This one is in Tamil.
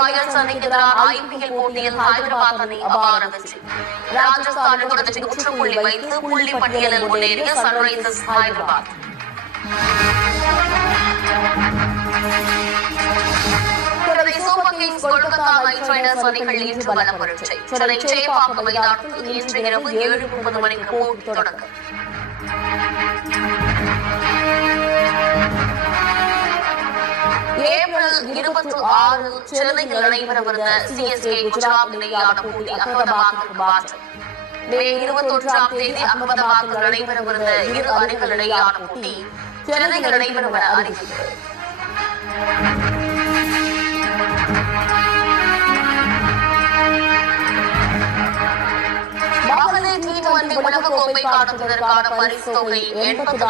ராயல்ஸ் அணிக்கு எதிரான IPL போட்டியில் ஹைதராபாத் அணி அபார வெற்றி. ராஜஸ்தானை தொடர்ந்து 100 புள்ளி வைத்து புள்ளி பட்டியலில் முன்னேறிய Sunrisers Hyderabad. Super Kings Kolkata night Riders அணிகள் இன்று பல பரீட்சை. சென்னை சேப்பாக்கம் மைதானத்தில் இன்று இரவு 7:30 மணிக்கு போட்டி தொடக்கம். ஏப்ரல் 26 சென்னையில் நடைபெறவிருந்த CSK குஜராத் இடையேயான போட்டி அகமதாபாத்துக்கு மாற்றம். மே 21ஆம் தேதி அகமதாபாத்தில் நடைபெறவிருந்த இரு அணிகள் இடையேயான போட்டி சென்னையில் நடைபெறும் என அறிவித்தது. மகளிர் T20 உலக கோப்பை காட்டுவதற்கான பரிசு தொகை 80